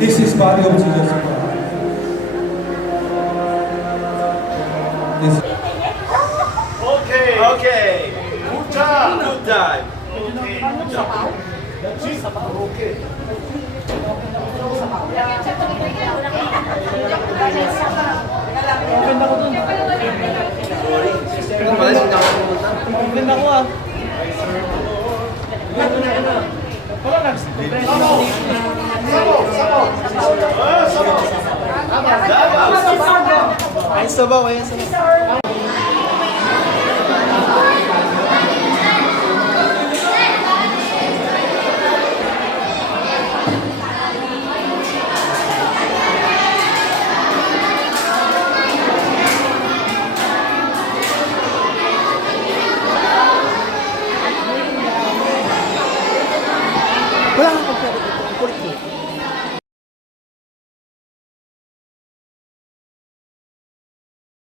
This is body of Jesus Christ. This Okay. Okay. Good time. Good time. Okay. Good job. Okay. Sorry. Ganda ko ah. Ayun sabaw, ayun sabaw.